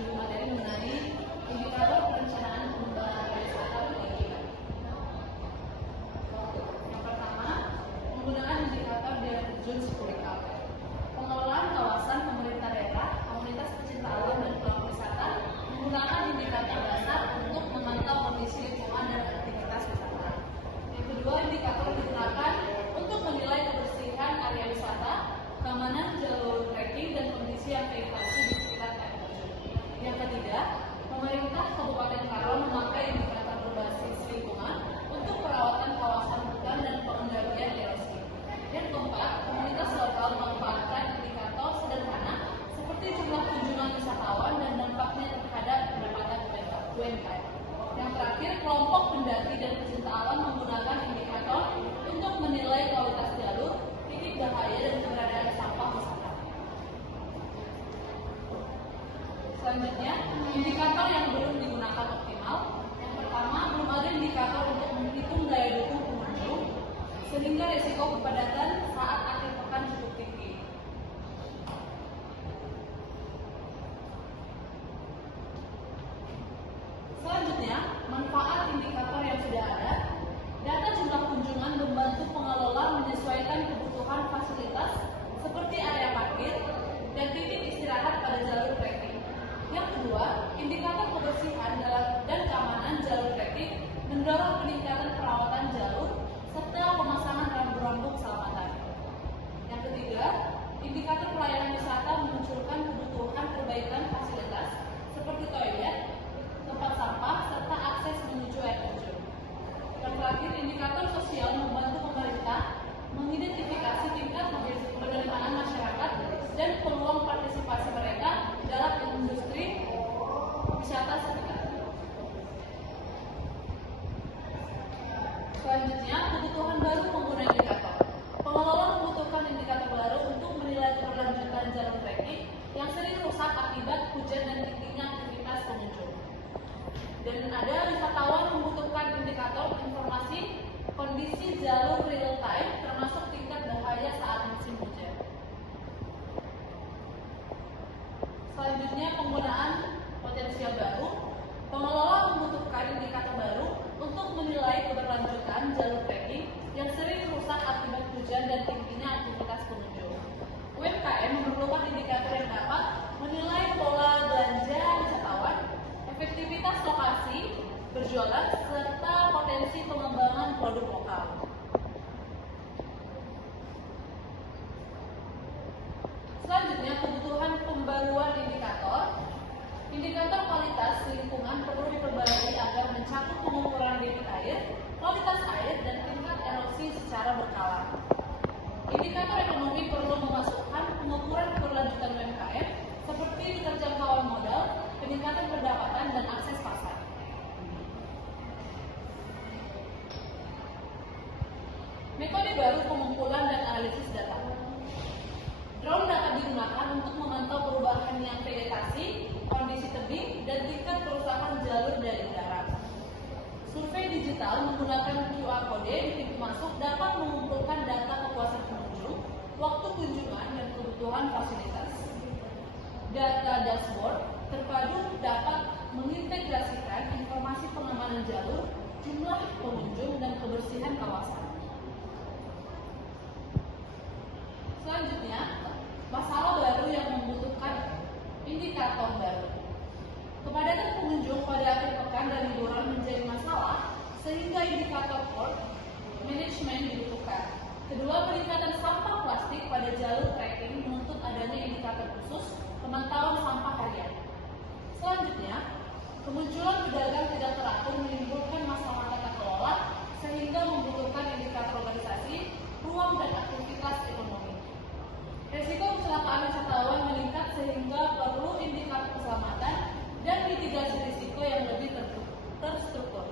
judul materi mengenai indikator perencanaan pengembangan pariwisata berkelanjutan. Yang pertama, penggunaan indikator daya terjun spektoral. Pengelolaan kawasan pemerintah daerah, komunitas pecinta alam dan pelaku wisata menggunakan indikator dasar untuk memantau kondisi lingkungan dan aktivitas wisata. Yang kedua, indikator digunakan untuk menilai kebersihan area wisata, keamanan jalur trekking dan kondisi aktivasi di sekitar air terjun. Yang ketiga, pemerintah Kabupaten Karawang memakai indikator berbasis lingkungan untuk perawatan kawasan hutan dan pengendalian erosi. Yang keempat, komunitas lokal memanfaatkan indikator sederhana seperti jumlah kunjungan wisatawan dan dampaknya terhadap pendapatan UMKM. Yang terakhir, kelompok pendaki dan pecinta alam menggunakan indikator untuk menilai kualitas jalur, titik bahaya dan keberadaan sampah wisata. Selanjutnya, indikator yang belum digunakan optimal. Yang pertama, belum ada indikator untuk menghitung daya dukung pengunjung, sehingga risiko kepadatan saat akhir pekan cukup tinggi. Selanjutnya, manfaat indikator yang sudah ada. Data jumlah kunjungan membantu pengelola menyesuaikan kebutuhan fasilitas seperti area parkir dan titik istirahat pada jalur trekking. Yang kedua, indikator kebersihan dan keamanan jalur trekking mendorong peningkatan perawatan jalur serta pemasangan rambu-rambu keselamatan. Yang ketiga, indikator pelayanan wisata memunculkan kebutuhan perbaikan fasilitas seperti toilet, tempat sampah, serta akses menuju air terjun. Yang terakhir, indikator sosial membantu pemerintah mengidentifikasi tingkat penerimaan masyarakat dan peluang partisipasi mereka dalam industri wisata sekitar. Selanjutnya, kebutuhan baru pengguna indikator. Pengelola membutuhkan indikator baru untuk menilai keberlanjutan jalur trekking yang sering rusak akibat hujan dan tingginya aktivitas pengunjung. Dan ada wisatawan membutuhkan indikator informasi kondisi jalur real time termasuk tingkat bahaya saat musim hujan. Selanjutnya, penggunaan potensial baru. Pengelola membutuhkan indikator baru untuk menilai keberlanjutan jalur trekking yang sering rusak akibat hujan dan tingginya aktivitas pengunjung. UMKM memerlukan indikator yang dapat menilai pola belanja wisatawan, efektivitas lokasi berjualan, serta potensi pengembangan produk lokal. Selanjutnya, kebutuhan pembaruan indikator. Indikator kualitas lingkungan perlu diperbarui agar mencakup pengukuran debit air, kualitas air, dan tingkat erosi secara berkala. Indikator ekonomi perlu memasukkan pengukuran keberlanjutan UMKM seperti keterjangkauan modal, peningkatan pendapatan, dan akses pasar. Metode baru pengumpulan dan analisis data. Drone dapat digunakan untuk memantau perubahan yang vegetasi, kondisi tebing, dan tingkat kerusakan jalur dari udara. Survei digital menggunakan QR code di pintu masuk dapat mengumpulkan data kepuasan pengunjung, waktu kunjungan, dan kebutuhan fasilitas. Data dashboard terpadu dapat mengintegrasikan informasi pengamanan jalur, jumlah pengunjung, dan kebersihan kawasan. Selanjutnya, masalah baru yang membutuhkan indikator baru. Kepadatan pengunjung pada akhir pekan dan liburan menjadi masalah, sehingga indikator port management dibutuhkan. Kedua, peningkatan sampah plastik pada jalur trekking menuntut adanya indikator khusus pemantauan sampah harian. Selanjutnya, kemunculan pedagang tidak teratur menimbulkan masalah tata kelola, sehingga membutuhkan indikator organisasi, ruang, dan aktivitas ekonomi. Risiko kecelakaan wisatawan meningkat sehingga perlu indikator keselamatan dan mitigasi risiko yang lebih terstruktur.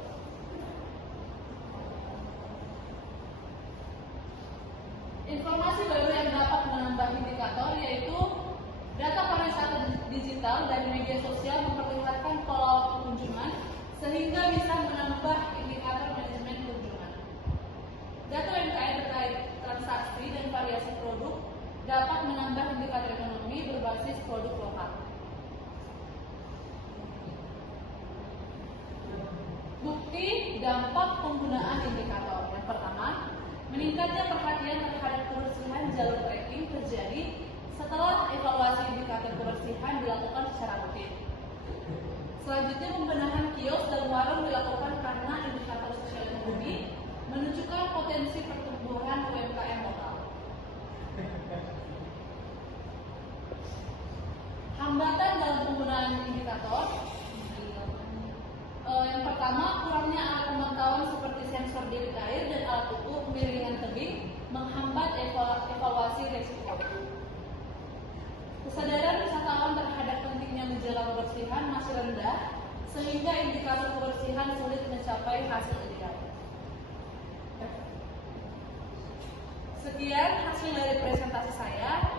Informasi baru yang dapat menambah indikator yaitu data pariwisata digital dan media sosial memperlihatkan pola kunjungan sehingga bisa menambah indikator manajemen kunjungan. Data UMKM terkait transaksi dan variasi produk dapat menambah indikator ekonomi berbasis produk lokal. dampak penggunaan indikator. Yang pertama, meningkatnya perhatian terhadap kebersihan jalur trekking terjadi setelah evaluasi indikator kebersihan dilakukan secara rutin. Selanjutnya, pembenahan kios dan warung dilakukan karena indikator sosial ekonomi menunjukkan potensi pertumbuhan UMKM lokal. Hambatan dalam penggunaan indikator. Yang pertama, kurangnya alat pemantauan seperti sensor debit air dan alat ukur kemiringan tebing menghambat evaluasi risiko. Kesadaran wisatawan terhadap pentingnya menjaga kebersihan masih rendah, sehingga indikator kebersihan sulit mencapai hasil ideal. Sekian hasil dari presentasi saya.